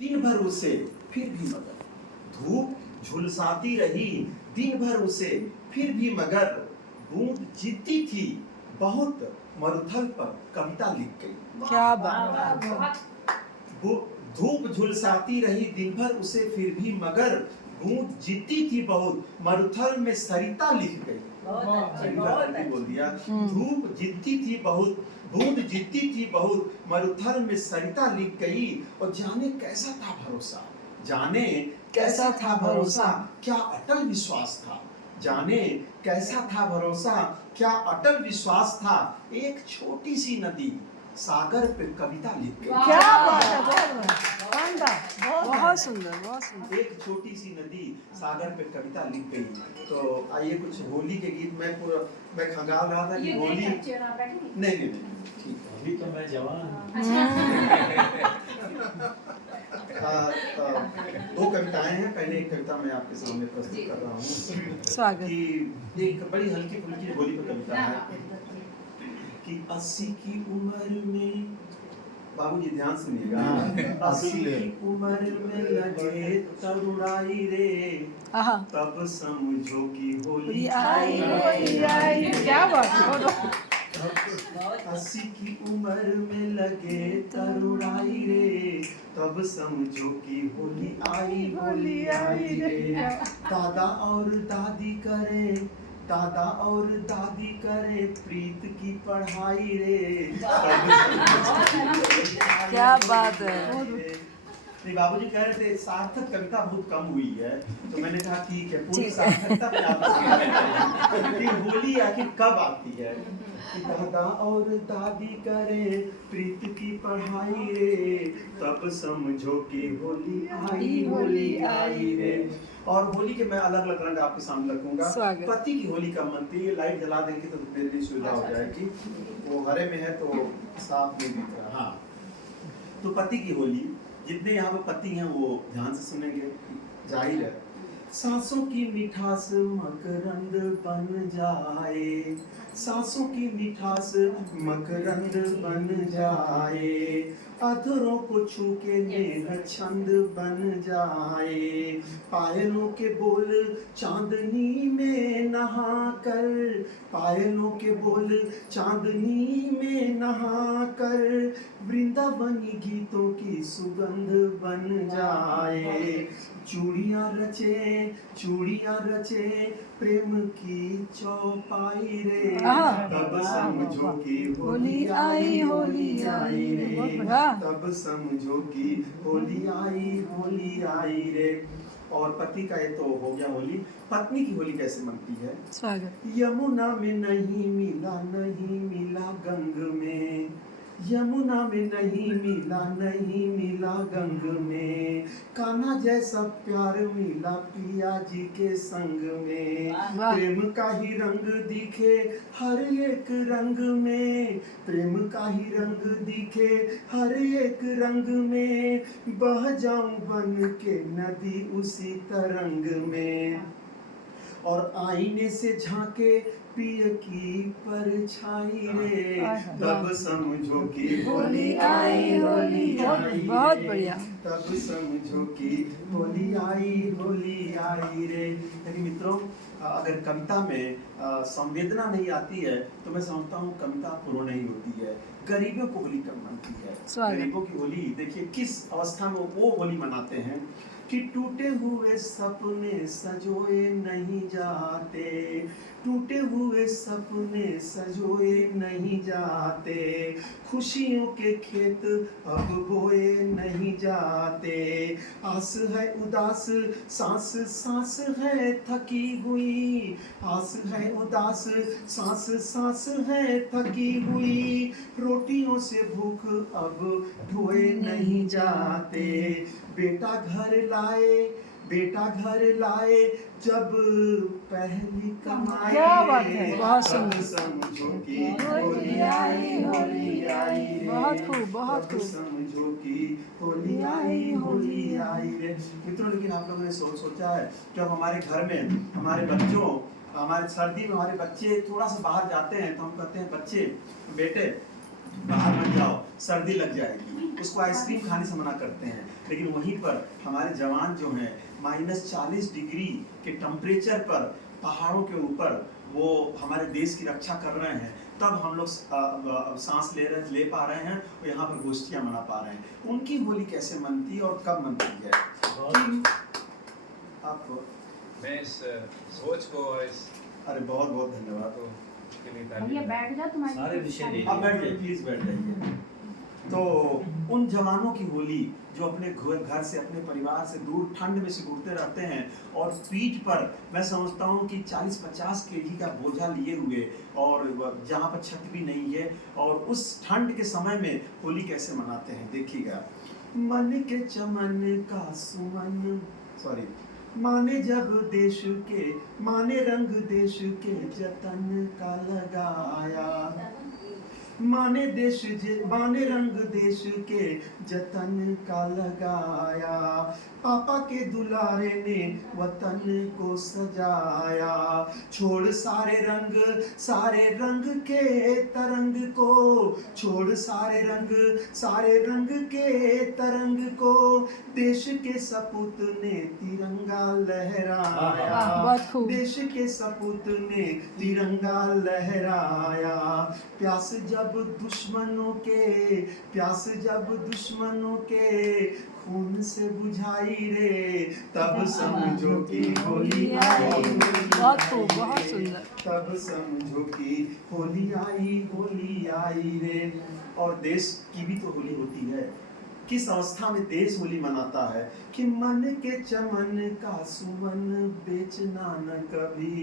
दिन भर उसे फिर भी मगर, धूप झुलसाती रही दिन भर उसे फिर भी मगर, बूंद जीती थी बहुत मरुथल पर कविता लिख गई। क्या बात। धूप झुलसाती रही दिन भर उसे फिर भी मगर, बूंद जीती थी बहुत मरुथल में सरिता लिख गई। बोल दिया। धूप जीती थी बहुत, बूंद जीती थी बहुत मरुथल में सरिता लिख गई। और जाने कैसा था भरोसा, जाने कैसा था भरोसा, क्या अटल विश्वास था। जाने कैसा था भरोसा, क्या अटल विश्वास था। एक छोटी सी नदी सागर पे कविता लिख गई। क्या बात है, बहुत सुंदर, बहुत सुंदर। एक छोटी सी नदी सागर पे कविता लिख गई। तो आइए कुछ होली के गीत। मैं खंगाल रहा था कि होली नहीं ठीक है, अभी तो मैं जवान दो कविताएं हैं। पहले एक कविता मैं आपके सामने प्रस्तुत कर रहा हूँ स्वागत। कि एक बड़ी हल्की फुल्की होली पर कविता है कि 80 की उम्र में, बाबूजी ध्यान सुनिएगा, 80 की उम्र में लगे तरुणाई रे, तब समझो कि होली आई। क्या बात। 80 की उम्र में लगे तरुणाई रे, तब समझो कि होली आई रे। दादा और दादी करे, दादा और दादी करे प्रीत की पढ़ाई रे, क्या बात है। नहीं, बाबूजी कह रहे थे सार्थक कविता बहुत कम हुई है, तो मैंने कहा ठीक है, पूरी सार्थकता पे आप होली आखिर कब आती है। कि दादा और दादी करे प्रीत की पढ़ाई रे, तब समझो कि होली आई रे। और होली के मैं अलग अलग रंग आपके सामने रखूंगा। पति की होली कब मनती है, लाइट जला देंगे तो मेरे लिए सुविधा हो जाएगी। वो हरे में है तो साफ नहीं दिख रहा। हाँ, तो पति की होली, जितने यहाँ पे पति हैं वो ध्यान से सुनेंगे। जाहिर है, सांसों की मिठास मकरंद बन जाए, सांसों की मिठास मकरंद बन जाए, अधरों को छू के नेह छंद बन जाए, पायलों के बोल चांदनी में नहा कर, पायलों के बोल चांदनी में नहा कर, वृंदावनी गीतों की सुगंध बन जाए, चूड़ियां रचे प्रेम की चौपाई रे, तब समझो कि होली आई रे, तब समझो कि होली आई रे। और पति का ये तो हो गया होली। पत्नी की होली कैसे मनती है। स्वागत। यमुना में नहीं मिला गंग में, यमुना में नहीं मिला गंग में, कान्हा जैसा प्यार मिला पिया जी के संग में, प्रेम का ही रंग दिखे हर एक रंग में, प्रेम का ही रंग दिखे हर एक रंग में, बह जाऊं बन के नदी उसी तरंग में, और आईने से झांके पिय की परछाई रे, तब समझो कि होली आई बहुत बढ़िया। तब समझो कि होली आई रे। लेकिन मित्रों, अगर कविता में संवेदना नहीं आती है तो मैं समझता हूँ कविता पूर्ण नहीं होती है। गरीबों को होली कब मनती है। गरीबों की होली देखिए किस अवस्था में वो होली मनाते हैं कि टूटे हुए सपने सजोए नहीं जाते, टूटे हुए सपने सजोए नहीं जाते, खुशियों के खेत अब बोए नहीं जाते, आस है उदास सांस सांस है थकी हुई, आस है उदास सांस सांस है थकी हुई, रोटियों से भूख अब ढोए नहीं जाते, बेटा घर लाए जब पहली कमाई, क्या बात है, बहुत सुंदर। समझो कि होली आई बहुत खूब, बहुत खूब। समझो कि होली आई रे। मित्रों, लेकिन आप लोगों ने सोचा है कि अब हमारे घर में हमारे बच्चों, हमारे सर्दी में हमारे बच्चे थोड़ा सा बाहर जाते हैं तो हम कहते हैं बच्चे बेटे बाहर मत जाओ, सर्दी लग जाएगी, उसको आइसक्रीम खाने से मना करते हैं। लेकिन वहीं पर हमारे जवान जो हैं -40 डिग्री के टेम्परेचर पर पहाड़ों के ऊपर वो हमारे देश की रक्षा कर रहे हैं, तब हम लोग सांस ले पा रहे हैं और यहाँ पर गोष्ठियाँ मना पा रहे हैं। उनकी होली कैसे मनती है और कब मनती है? आप मैं इस सोच को और इस अरे बहुत बहुत धन्यवाद। को के लिए भैया बैठ जा, तुम्हारी सारे विषय ले आप बैठ जाइए, प्लीज बैठ जाइए। तो उन जवानों की होली जो अपने घर से, अपने परिवार से दूर ठंड में सिकुड़ते रहते हैं और पीठ पर मैं समझता हूँ कि 40-50 केजी का बोझा लिए हुए, और जहाँ पर छत भी नहीं है, और उस ठंड के समय में होली कैसे मनाते हैं देखिएगा। मन के चमन का सुमन, सॉरी, माने जब देश के, माने रंग देश के जतन का लगाया, माने रंग देश के जतन का लगाया, पापा के दुलारे ने वतन को सजाया, छोड़ सारे रंग के तरंग को, छोड़ सारे रंग के तरंग को, देश के सपूत ने तिरंगा लहराया, वाह, बहुत खूब। देश के सपूत ने तिरंगा लहराया, प्यास जब दुश्मनों के खून से बुझाई रे, तब समझो कि होली आई, बहुत खूब, बहुत सुंदर। तब समझो कि होली आई रे। और देश की भी तो होली होती है। किस अवस्था में देश होली मनाता है कि मन के चमन का सुमन बेचना न कभी,